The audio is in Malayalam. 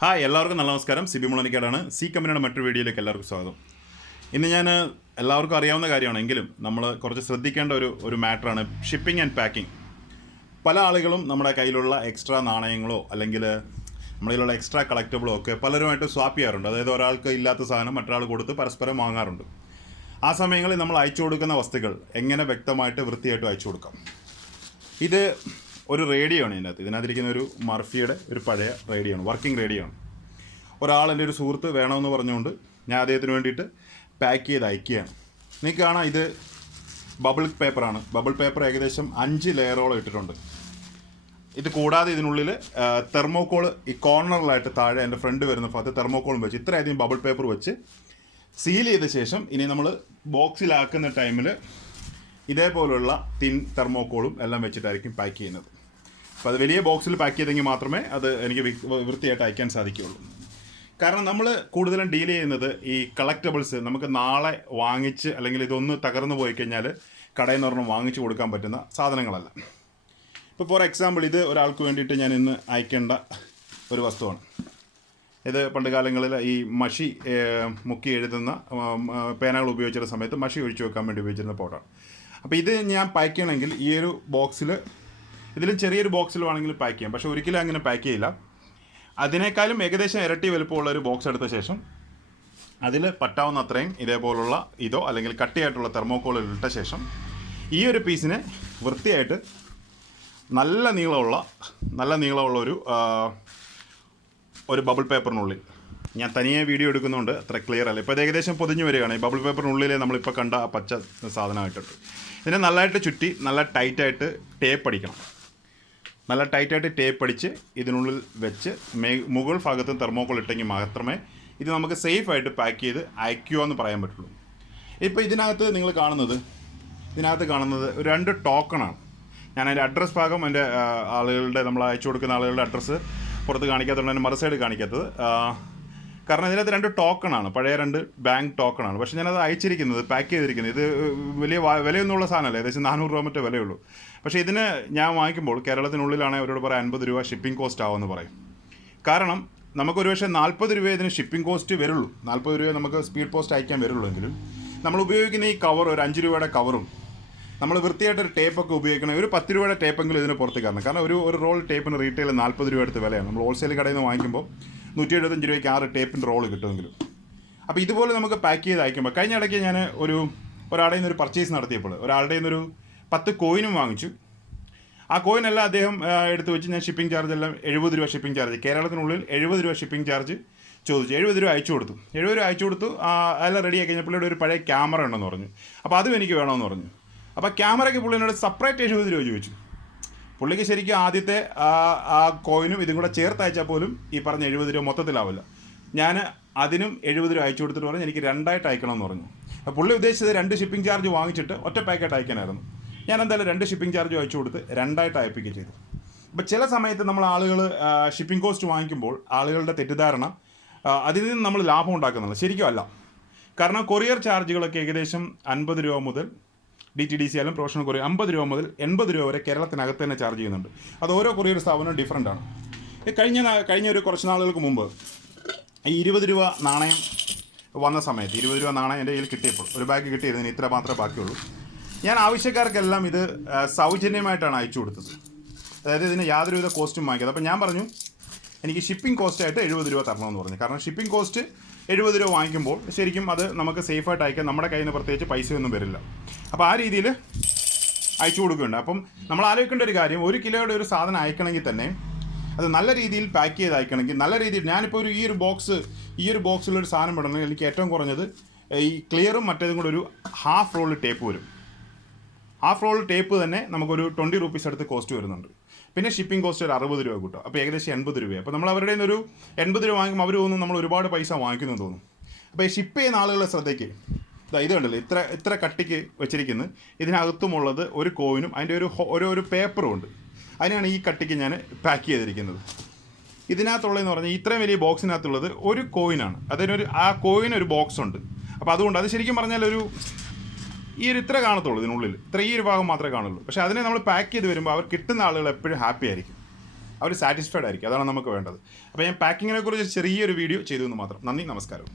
ഹായ് എല്ലാവർക്കും നല്ല നമസ്കാരം. സിബി മുളനിക്കാടാണ്. സി കമ്പനിയുടെ മറ്റൊരു വീഡിയോയിലേക്ക് എല്ലാവർക്കും സ്വാഗതം. ഇന്ന് ഞാൻ എല്ലാവർക്കും അറിയാവുന്ന കാര്യമാണെങ്കിലും നമ്മൾ കുറച്ച് ശ്രദ്ധിക്കേണ്ട ഒരു മാറ്ററാണ് ഷിപ്പിംഗ് ആൻഡ് പാക്കിംഗ്. പല ആളുകളും നമ്മുടെ കയ്യിലുള്ള എക്സ്ട്രാ നാണയങ്ങളോ അല്ലെങ്കിൽ നമ്മുടെ കയ്യിലുള്ള എക്സ്ട്രാ കളക്റ്റബിളോ ഒക്കെ പലരുമായിട്ട് സ്വാപ്പ് ചെയ്യാറുണ്ട്. അതായത് ഒരാൾക്ക് ഇല്ലാത്ത സാധനം മറ്റൊരാൾ കൊടുത്ത് പരസ്പരം വാങ്ങാറുണ്ട്. ആ സമയങ്ങളിൽ നമ്മൾ അയച്ചു കൊടുക്കുന്ന വസ്തുക്കൾ എങ്ങനെ വ്യക്തമായിട്ട് വൃത്തിയായിട്ട് അയച്ചു കൊടുക്കാം. ഇത് ഒരു റേഡിയോ ആണ് ഇതിനകത്തിരിക്കുന്ന ഒരു മർഫിയുടെ ഒരു പഴയ റേഡിയോ ആണ്, വർക്കിംഗ് റേഡിയോ ആണ്. ഒരാൾ എൻ്റെ ഒരു സുഹൃത്ത് വേണമെന്ന് പറഞ്ഞുകൊണ്ട് ഞാൻ അദ്ദേഹത്തിന് വേണ്ടിയിട്ട് പാക്ക് ചെയ്ത് അയക്കുകയാണ്. നിങ്ങൾക്ക് കാണാം, ഇത് ബബിൾ പേപ്പറാണ്. ബബിൾ പേപ്പർ ഏകദേശം 5 ലെയറോളം ഇട്ടിട്ടുണ്ട്. ഇത് കൂടാതെ ഇതിനുള്ളിൽ തെർമോക്കോൾ ഈ കോർണറിലായിട്ട് താഴെ എൻ്റെ ഫ്രണ്ട് വരുന്ന ഭാഗത്ത് തെർമോക്കോളും വെച്ച് ഇത്രയധികം ബബിൾ പേപ്പർ വെച്ച് സീൽ ചെയ്ത ശേഷം ഇനി നമ്മൾ ബോക്സിലാക്കുന്ന ടൈമിൽ ഇതേപോലുള്ള തിൻ തെർമോക്കോളും എല്ലാം വെച്ചിട്ടായിരിക്കും പാക്ക് ചെയ്യുന്നത്. അപ്പോൾ അത് വലിയ ബോക്സിൽ പാക്ക് ചെയ്തെങ്കിൽ മാത്രമേ അത് എനിക്ക് വൃത്തിയായിട്ട് അയക്കാൻ സാധിക്കുകയുള്ളൂ. കാരണം നമ്മൾ കൂടുതലും ഡീൽ ചെയ്യുന്നത് ഈ കളക്റ്റബിൾസ് നമുക്ക് നാളെ വാങ്ങിച്ച് അല്ലെങ്കിൽ ഇതൊന്ന് തകർന്നു പോയി കഴിഞ്ഞാൽ കടയിൽ നിന്ന് ഒരെണ്ണം വാങ്ങിച്ച് കൊടുക്കാൻ പറ്റുന്ന സാധനങ്ങളല്ല. ഇപ്പോൾ ഫോർ എക്സാമ്പിൾ, ഇത് ഒരാൾക്ക് വേണ്ടിയിട്ട് ഞാൻ ഇന്ന് അയക്കേണ്ട ഒരു വസ്തുവാണ്. ഇത് പണ്ട് കാലങ്ങളിൽ ഈ മഷി മുക്കി എഴുതുന്ന പേനകൾ ഉപയോഗിച്ചിരുന്ന സമയത്ത് മഷി ഒഴിച്ചു വെക്കാൻ വേണ്ടി ഉപയോഗിച്ചിരുന്ന പൗഡറാണ്. അപ്പോൾ ഇത് ഞാൻ പാക്ക് ചെയ്യണമെങ്കിൽ ഈ ഒരു ബോക്സിൽ, ഇതിലും ചെറിയൊരു ബോക്സിൽ വേണമെങ്കിൽ പാക്ക് ചെയ്യാം. പക്ഷേ ഒരിക്കലും അങ്ങനെ പാക്ക് ചെയ്യില്ല. അതിനേക്കാളും ഏകദേശം ഇരട്ടി വലുപ്പമുള്ള ഒരു ബോക്സ് എടുത്ത ശേഷം അതിൽ പറ്റാവുന്ന അത്രയും ഇതേപോലുള്ള ഇതോ അല്ലെങ്കിൽ കട്ടിയായിട്ടുള്ള തെർമോക്കോൾ ഇട്ട ശേഷം ഈ ഒരു പീസിനെ വൃത്തിയായിട്ട് നല്ല നീളമുള്ള ഒരു ബബിൾ പേപ്പറിനുള്ളിൽ, ഞാൻ തനിയെ വീഡിയോ എടുക്കുന്നുണ്ട്, അത്ര ക്ലിയർ അല്ല, ഇപ്പോൾ ഇത് ഏകദേശം പൊതിഞ്ഞ് വരികയാണ്. ഈ ബബിൾ പേപ്പറിനുള്ളിൽ നമ്മളിപ്പോൾ കണ്ട ആ പച്ച സാധനമായിട്ടുണ്ട്. ഇതിനെ നല്ലതായിട്ട് ചുറ്റി നല്ല ടൈറ്റായിട്ട് ടേപ്പ് അടിക്കണം. നല്ല ടൈറ്റായിട്ട് ടേപ്പ് അടിച്ച് ഇതിനുള്ളിൽ വെച്ച് മുകൾ ഭാഗത്ത് തെർമോക്കോൾ ഇട്ടെങ്കിൽ മാത്രമേ ഇത് നമുക്ക് സേഫായിട്ട് പാക്ക് ചെയ്ത് അയക്കുക എന്ന് പറയാൻ പറ്റുള്ളൂ. ഇപ്പോൾ ഇതിനകത്ത് നിങ്ങൾ കാണുന്നത് 2 ടോക്കണാണ്. ഞാൻ അതിൻ്റെ അഡ്രസ്സ് ഭാഗം എൻ്റെ ആളുകളുടെ, നമ്മൾ അയച്ചു കൊടുക്കുന്ന ആളുകളുടെ അഡ്രസ്സ് പുറത്ത് കാണിക്കാത്തതുകൊണ്ട് തന്നെ മറുസൈഡ് കാണിക്കാത്തത്. കാരണം ഇതിനകത്ത് 2 ടോക്കണാണ്, പഴയ 2 ബാങ്ക് ടോക്കണാണ്. പക്ഷേ ഞാനത് അയച്ചിരിക്കുന്നത്, പാക്ക് ചെയ്തിരിക്കുന്നത്, ഇത് വലിയ വിലയൊന്നുമുള്ള സാധനമല്ല, ഏകദേശം 400 രൂപ മറ്റേ വിലയുള്ളൂ. പക്ഷേ ഇതിന് ഞാൻ വാങ്ങിക്കുമ്പോൾ കേരളത്തിനുള്ളിലാണെങ്കിൽ അവരോട് പറയാം 50 രൂപ ഷിപ്പിംഗ് കോസ്റ്റ് ആവുമെന്ന് പറയും. കാരണം നമുക്കൊരു പക്ഷേ 40 രൂപ ഇതിന് ഷിപ്പിംഗ് കോസ്റ്റ് വരുള്ളൂ. 40 രൂപ നമുക്ക് സ്പീഡ് പോസ്റ്റ് അയക്കാൻ വരുള്ളൂ. എങ്കിലും നമ്മൾ ഉപയോഗിക്കുന്ന ഈ കവർ, ഒരു 5 രൂപയുടെ കവറും നമ്മൾ വൃത്തിയായിട്ടൊരു ടേപ്പൊക്കെ ഉപയോഗിക്കണം. ഒരു 10 രൂപയുടെ ടേപ്പെങ്കിലും ഇതിന് പുറത്ത് കാരണം ഒരു റോൾ ടേപ്പിന് റീറ്റെയിൽ 40 രൂപ അടുത്ത് വിലയാണ്. നമ്മൾ ഹോൾസെയിൽ കടയിൽ നിന്ന് വാങ്ങിക്കുമ്പോൾ 175 രൂപയ്ക്ക് 6 ടേപ്പിൻ്റെ റോള് കിട്ടുമെങ്കിലും. അപ്പോൾ ഇതുപോലെ നമുക്ക് പാക്ക് ചെയ്ത് അയക്കുമ്പോൾ, കഴിഞ്ഞ ഇടയ്ക്ക് ഞാൻ ഒരാളുടെ നിന്നൊരു പർച്ചേസ് നടത്തിയപ്പോൾ ഒരാളുടെ നിന്നൊരു 10 കോയിനും വാങ്ങിച്ചു. ആ കോയിനെല്ലാം അദ്ദേഹം എടുത്ത് വെച്ച് ഞാൻ ഷിപ്പിംഗ് ചാർജ് എല്ലാം 70 രൂപ ഷിപ്പിംഗ് ചാർജ്, കേരളത്തിനുള്ളിൽ 70 രൂപ ഷിപ്പിംഗ് ചാർജ് ചോദിച്ചു. 70 രൂപ അയച്ചു കൊടുത്തു. 70 രൂപ അയച്ചു കൊടുത്തു. അതെല്ലാം റെഡി ആക്കി കഴിഞ്ഞപ്പോൾ ഒരു പഴയ ക്യാമറ ഉണ്ടെന്ന് പറഞ്ഞു. അപ്പോൾ അതും എനിക്ക് വേണമെന്ന് പറഞ്ഞു. അപ്പോൾ ക്യാമറയ്ക്ക് പുള്ളിനോട് സെപ്പറേറ്റ് 70 രൂപ ചോദിച്ചു. പുള്ളിക്ക് ശരിക്കും ആദ്യത്തെ ആ കോയിനും ഇതും കൂടെ ചേർത്ത് അയച്ചാൽ പോലും ഈ പറഞ്ഞ 70 രൂപ മൊത്തത്തിലാവില്ല. ഞാൻ അതിനും 70 രൂപ അയച്ചു കൊടുത്തിട്ട് പറഞ്ഞു എനിക്ക് 2ആയിട്ട് അയക്കണമെന്ന് പറഞ്ഞു. അപ്പോൾ പുള്ളി ഉദ്ദേശിച്ചത് 2 ഷിപ്പിംഗ് ചാർജ് വാങ്ങിച്ചിട്ട് ഒറ്റ പാക്കറ്റ് അയക്കാനായിരുന്നു. ഞാൻ എന്തായാലും 2 ഷിപ്പിംഗ് ചാർജ് അയച്ചു കൊടുത്ത് 2ആയിട്ട് അയപ്പിക്കുകയും ചെയ്തു. അപ്പോൾ ചില സമയത്ത് നമ്മൾ ആളുകൾ ഷിപ്പിംഗ് കോസ്റ്റ് വാങ്ങിക്കുമ്പോൾ ആളുകളുടെ തെറ്റിദ്ധാരണ അതിൽ നിന്ന് നമ്മൾ ലാഭം ഉണ്ടാക്കുന്നുള്ളത് ശരിക്കും അല്ല. കാരണം കൊറിയർ ചാർജുകളൊക്കെ ഏകദേശം 50 രൂപ മുതൽ, DTDC ആയാലും പ്രൊഫഷണൽ കൊറിയർ 50 രൂപ മുതൽ 80 രൂപ വരെ കേരളത്തിനകത്ത് തന്നെ ചാർജ് ചെയ്യുന്നുണ്ട്. അത് ഓരോ കൊറിയർ സ്ഥാപനവും ഡിഫറൻ്റ് ആണ്. കഴിഞ്ഞ ഒരു കുറച്ച് നാളുകൾക്ക് മുമ്പ് ഈ 20 രൂപ നാണയം വന്ന സമയത്ത് 20 രൂപ നാണയം എൻ്റെ കയ്യിൽ കിട്ടിയപ്പോൾ, ഒരു ബാഗ് കിട്ടിയിരുന്നതിന് ഇത്ര മാത്രമേ ബാക്കിയുള്ളൂ. ഞാൻ ആവശ്യക്കാർക്കെല്ലാം ഇത് സൗജന്യമായിട്ടാണ് അയച്ചു കൊടുത്തത്. അതായത് ഇതിന് യാതൊരുവിധ കോസ്റ്റും വാങ്ങിക്കാതെ. അപ്പോൾ ഞാൻ പറഞ്ഞു എനിക്ക് ഷിപ്പിംഗ് കോസ്റ്റായിട്ട് 70 രൂപ തരണമെന്ന് പറഞ്ഞു. കാരണം ഷിപ്പിംഗ് കോസ്റ്റ് 70 രൂപ വാങ്ങിക്കുമ്പോൾ ശരിക്കും അത് നമുക്ക് സേഫായിട്ട് അയക്കാൻ നമ്മുടെ കയ്യിൽ നിന്ന് പ്രത്യേകിച്ച് പൈസയൊന്നും വരില്ല. അപ്പോൾ ആ രീതിയിൽ അയച്ചു കൊടുക്കുന്നുണ്ട്. അപ്പം നമ്മൾ ആലോചിക്കേണ്ട ഒരു കാര്യം, 1 കിലോയുടെ ഒരു സാധനം അയക്കണമെങ്കിൽ തന്നെ അത് നല്ല രീതിയിൽ പാക്ക് ചെയ്ത് അയക്കണമെങ്കിൽ, നല്ല രീതിയിൽ, ഞാനിപ്പോൾ ഈ ഒരു ബോക്സിലൊരു സാധനം ഇടണമെങ്കിൽ എനിക്ക് ഏറ്റവും കുറഞ്ഞത് ഈ ക്ലിയറും മറ്റേതും കൂടെ ഒരു ഹാഫ് റോൾ ടേപ്പ് വരും. ഹാഫ് റോൾ ടേപ്പ് തന്നെ നമുക്കൊരു 20 റുപ്പീസ് അടുത്ത് കോസ്റ്റ് വരുന്നുണ്ട്. പിന്നെ ഷിപ്പിംഗ് കോസ്റ്റ് ഒരു 60 രൂപ കിട്ടും. അപ്പോൾ ഏകദേശം 80 രൂപയാണ്. അപ്പോൾ നമ്മൾ അവരുടെ ഒരു 80 രൂപ വാങ്ങിക്കുമ്പോൾ അവർ തോന്നും നമ്മൾ ഒരുപാട് പൈസ വാങ്ങിക്കുന്നു തോന്നും. അപ്പോൾ ഈ ഷിപ്പ് ചെയ്യുന്ന ആളുകളെ ശ്രദ്ധയ്ക്ക് ഇത് കണ്ടല്ലോ, ഇത്ര കട്ടിക്ക് വെച്ചിരിക്കുന്നത്. ഇതിനകത്തുമുള്ളത് ഒരു കോയിനും അതിൻ്റെ ഒരു പേപ്പറും ഉണ്ട്. അതിനാണ് ഈ കട്ടിക്ക് ഞാൻ പാക്ക് ചെയ്തിരിക്കുന്നത്. ഇതിനകത്തുള്ളതെന്ന് പറഞ്ഞാൽ ഇത്രയും വലിയ ബോക്സിനകത്തുള്ളത് ഒരു കോയിനാണ്. ആ കോയിനൊരു ബോക്സ് ഉണ്ട്. അപ്പോൾ അതുകൊണ്ട് അത് ശരിക്കും പറഞ്ഞാൽ ഇത്ര കാണത്തുള്ളൂ ഇതിനുള്ളിൽ, ഈ ഒരു ഭാഗം മാത്രമേ കാണുള്ളൂ. പക്ഷേ അതിനെ നമ്മൾ പാക്ക് ചെയ്ത് വരുമ്പോൾ അവർ കിട്ടുന്ന ആളുകൾ എപ്പോഴും ഹാപ്പി ആയിരിക്കും. അവർ സാറ്റിസ്ഫൈഡ് ആയിരിക്കും. അതാണ് നമുക്ക് വേണ്ടത്. അപ്പോൾ ഞാൻ പാക്കിങ്ങിനെ കുറിച്ച് ചെറിയൊരു വീഡിയോ ചെയ്തു എന്ന് മാത്രം. നന്ദി, നമസ്കാരം.